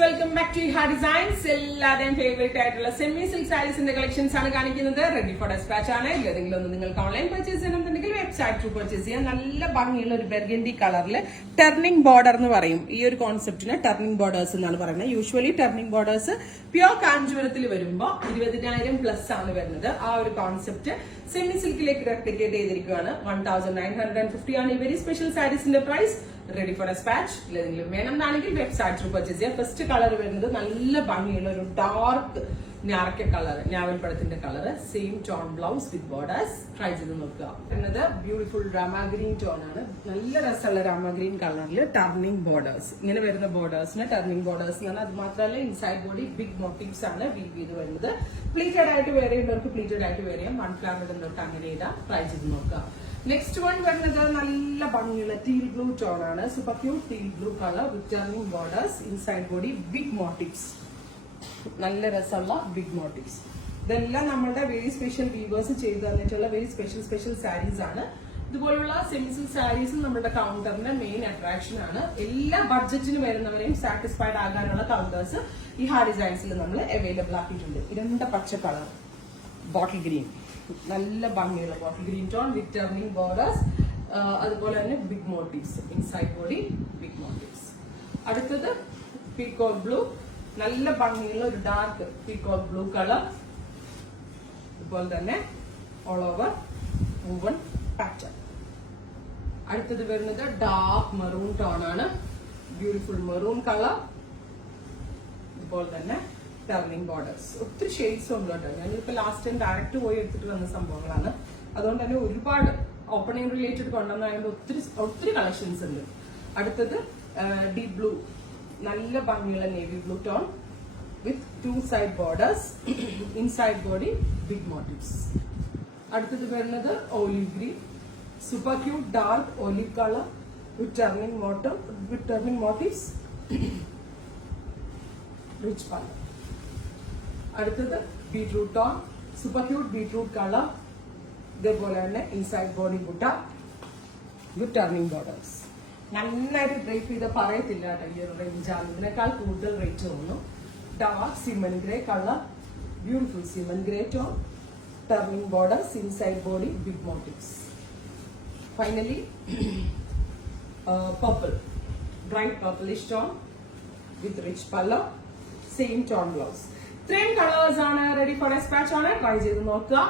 Welcome back to ഹാ designs. എല്ലാവരുടെയും favourite ആയിട്ടുള്ള സെമി സിൽക്ക് സാരീസിന്റെ കളക്ഷൻസ് ആണ് കാണിക്കുന്നത്. റെഡി ഫോർ ഡെസ്പാച്ച് ആണ്. ഏതെങ്കിലും ഒന്ന് നിങ്ങൾക്ക് ഓൺലൈൻ പർച്ചേസ് ചെയ്യണമെന്നുണ്ടെങ്കിൽ വെബ്സൈറ്റ് ത്രൂ പർച്ചേസ് ചെയ്യാം. നല്ല ഭംഗിയുള്ള ഒരു ബെർഗൻഡി കളറിൽ ടർണിംഗ് ബോർഡർ എന്ന് പറയും. ഈ ഒരു കോൺസെപ്റ്റിന് ടർണിംഗ് ബോർഡേഴ്സ് എന്നാണ് പറയുന്നത്. യൂഷ്വലി ടർണിംഗ് ബോർഡേഴ്സ് പ്യോർ കാഞ്ചീപുരത്തിൽ വരുമ്പോൾ 20,000 പ്ലസ് ആണ് വരുന്നത്. ആ ഒരു കോൺസെപ്റ്റ് സെമി സിൽക്കിലേക്ക് റെപ്ലിക്കേറ്റ് ചെയ്തിരിക്കുകയാണ്. 1950 ആണ് ഈ വെരി സ്പെഷ്യൽ സാരീസിന്റെ പ്രൈസ്. Ready for despatch. ഏതെങ്കിലും വേണമെന്നാണെങ്കിൽ വെബ്സൈറ്റ് ത്രൂ പർച്ചേസ് ചെയ്യാം. ഫസ്റ്റ് കളർ വരുന്നത് നല്ല ഭംഗിയുള്ള ഒരു ഡാർക്ക് ഞാറക്ക കളർ, ഞാവൽപ്പഴത്തിന്റെ colour, same tone blouse with borders. Try ചെയ്ത് നോക്കുക. വരുന്നത് ബ്യൂട്ടിഫുൾ രാമ ഗ്രീൻ ടോൺ ആണ്. നല്ല രസമുള്ള രാമ ഗ്രീൻ കളറിൽ ടർണിംഗ് ബോർഡേഴ്സ്. ഇങ്ങനെ വരുന്ന ബോർഡേഴ്സിന് ടർണിംഗ് ബോർഡേഴ്സ് എന്ന് പറഞ്ഞാൽ അത് മാത്രമല്ല ഇൻസൈഡ് ബോഡി ബിഗ് മോട്ടീവ്സ് ആണ് വീവ് ചെയ്ത് വരുന്നത്. പ്ലീറ്റഡ് ആയിട്ട് വെയർ ചെയ്യുന്നവർക്ക് പ്ലീറ്റഡ് ആയിട്ട് വെയർ ചെയ്യാം. 1 ഫ്ലവർ ഇടുന്നവർക്ക് അങ്ങനെ ഇടാം. ട്രൈ ചെയ്ത് നോക്കുക. നെക്സ്റ്റ് വൺ വരുന്നത് നല്ല ഭംഗിയുള്ള ടീൽ ബ്ലൂ ടോൺ ആണ്. Super cute teal blue colour with turning borders, inside body big motives. നല്ല രസമുള്ള ബിഗ് മോട്ടീവ്സ്. ഇതെല്ലാം നമ്മളുടെ വെരി സ്പെഷ്യൽ വീവേഴ്സ് ചെയ്തു തന്നിട്ടുള്ള വെരി സ്പെഷ്യൽ സാരീസ് ആണ്. ഇതുപോലുള്ള സെമിസിൽ സാരീസ് നമ്മുടെ കൗണ്ടറിന്റെ മെയിൻ അട്രാക്ഷൻ ആണ്. എല്ലാ ബഡ്ജറ്റിന് വരുന്നവരെയും സാറ്റിസ്ഫൈഡ് ആകാനുള്ള കൗണ്ടേഴ്സ് ഈ ഹാ ഡിസൈൻസിൽ നമ്മൾ അവൈലബിൾ ആക്കിയിട്ടുണ്ട്. ഇരുണ്ട പച്ച കളർ, ബോട്ടിൽ ഗ്രീൻ, നല്ല ഭംഗിയുള്ള bottle green tone with turning borders. അതുപോലെ തന്നെ big motives, inside body big motives. അടുത്തത് പീകോക്ക് ബ്ലൂ, നല്ല ഭംഗിയുള്ള ഒരു ഡാർക്ക് പീകോക്ക് ബ്ലൂ കളർ. അതുപോലെ തന്നെ ഓൾ ഓവർ വുവൺ പാറ്റേൺ. അടുത്തത് വരുന്നത് ഡാർക്ക് മെറൂൺ ടോൺ ആണ്. Beautiful maroon colour. അതുപോലെ തന്നെ ടർണിംഗ് ബോർഡേഴ്സ്. ഒത്തിരി ഷെയ്ഡ്സ് ഉണ്ട് കേട്ടോ. ഞാനിപ്പോ ലാസ്റ്റ് ടൈം ഡയറക്റ്റ് പോയി എടുത്തിട്ട് വന്ന സംഭവങ്ങളാണ്. അതുകൊണ്ട് തന്നെ ഒരുപാട് ഓപ്പണിംഗ് റിലേറ്റഡ് കൊണ്ടുവന്നായതുകൊണ്ട് ഒത്തിരി കളക്ഷൻസ് ഉണ്ട്. അടുത്തത് ഡീപ് ബ്ലൂ, നല്ല ഭംഗിയുള്ള navy blue tone with 2 side borders, inside body big motives. അടുത്തത് വരുന്നത് olive green, super cute dark olive colour with turning motives, rich colour. അടുത്തത് beetroot tone, super cute beetroot colour. ഇതേപോലെ തന്നെ inside body butta with turning borders. നന്നായിട്ട് drape ചെയ്ത് പറയത്തില്ല കേട്ടോ ഈ ഒരു റേഞ്ചാണ്. ഇതിനേക്കാൾ കൂടുതൽ റേറ്റ് തോന്നുന്നു. Dark cement grey colour, beautiful cement grey tone, turning borders, inside body big motives. Finally purple, bright purplish tone with rich colour, same tone blouse. ഇത്രയും കളേഴ്സ് ആണ്. റെഡി ഫോർ ഡെസ്പാച്ച് ആണ്. ട്രൈ ചെയ്ത് നോക്കുക.